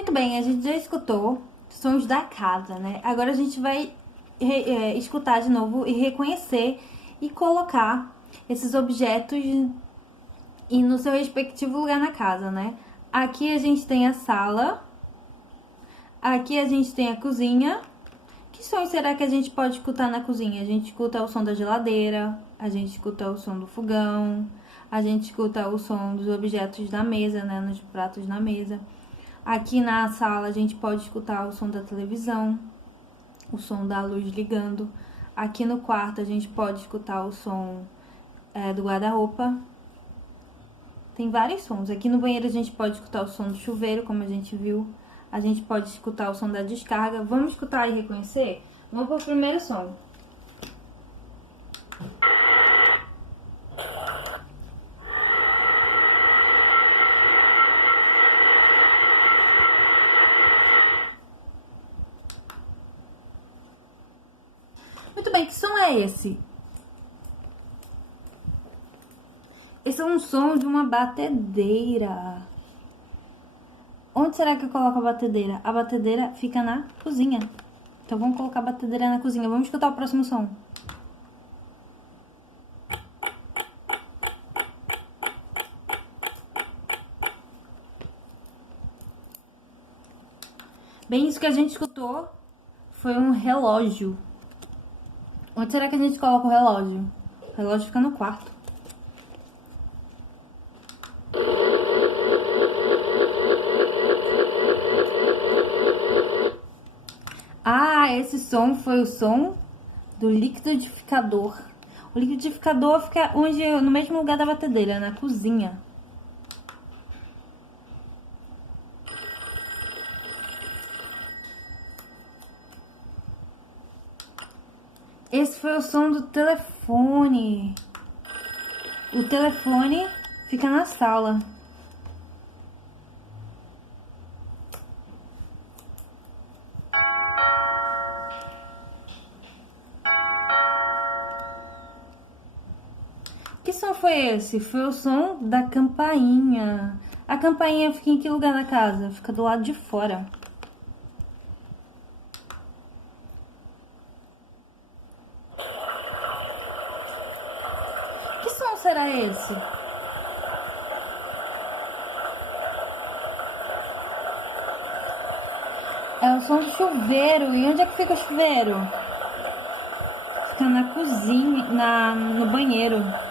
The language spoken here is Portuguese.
Muito bem, a gente já escutou sons da casa, né? Agora a gente vai escutar de novo e reconhecer e colocar esses objetos e no seu respectivo lugar na casa, né? Aqui a gente tem a sala, aqui a gente tem a cozinha. Que sons será que a gente pode escutar na cozinha? A gente escuta o som da geladeira, a gente escuta o som do fogão, a gente escuta o som dos objetos da mesa, né? Nos pratos na mesa. Aqui na sala a gente pode escutar o som da televisão, o som da luz ligando. Aqui no quarto a gente pode escutar o som do guarda-roupa. Tem vários sons. Aqui no banheiro a gente pode escutar o som do chuveiro, como a gente viu. A gente pode escutar o som da descarga. Vamos escutar e reconhecer? Vamos para o primeiro som. Muito bem, que som é esse? Esse é um som de uma batedeira. Onde será que eu coloco a batedeira? A batedeira fica na cozinha. Então vamos colocar a batedeira na cozinha. Vamos escutar o próximo som. Bem, isso que a gente escutou foi um relógio. Onde será que a gente coloca o relógio? O relógio fica no quarto. Ah, esse som foi o som do liquidificador. O liquidificador fica no mesmo lugar da batedeira, na cozinha. Esse foi o som do telefone. O telefone fica na sala. Que som foi esse? Foi o som da campainha. A campainha fica em que lugar da casa? Fica do lado de fora. Que som será esse? É o som do chuveiro. E onde é que fica o chuveiro? Fica na cozinha, no banheiro.